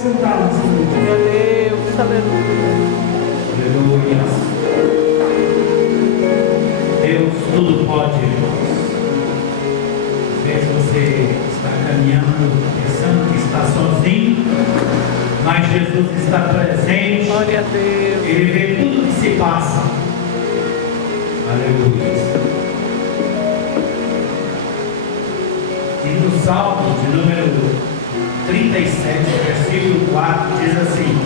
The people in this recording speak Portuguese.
sentar nessa noite. Meu Deus, aleluia. Aleluia. Deus tudo pode, irmãos. Às vezes você está caminhando pensando que está sozinho, mas Jesus está presente. Glória a Deus. Ele vê tudo que se passa. Aleluia. E no Salmo de número 37, versículo 4, diz assim: